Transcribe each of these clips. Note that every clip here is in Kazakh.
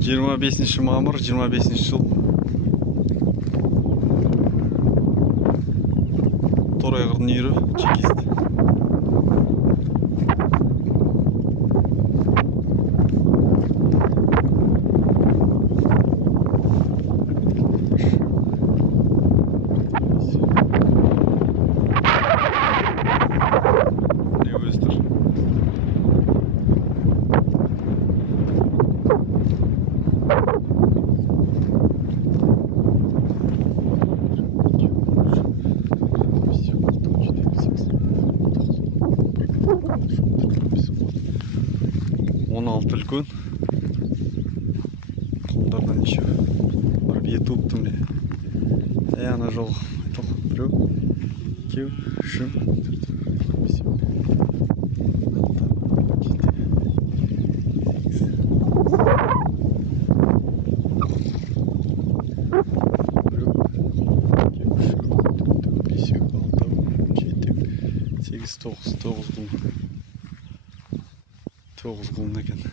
25 мамыр 25 жыл. Торайғырдың үйірі чекист. Он алты үлкен қолдардан неше бір бие туыпты міне. Ана жол біреу, екеу, үшеу, тоғыз құлын екен. Тоғыз құлын екен.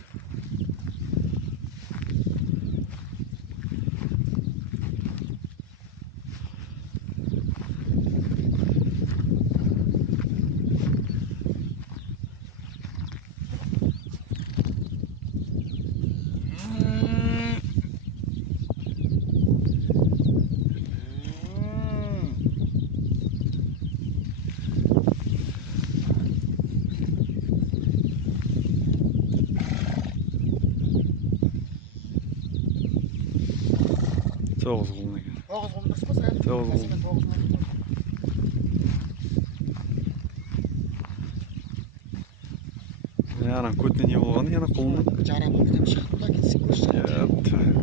Тоғыз құлын дұрыс па сәл? Тоғыз құлын. Ана көтіне не болған ена құлынның? Жарамы бітіп шықты да кетсек көрші.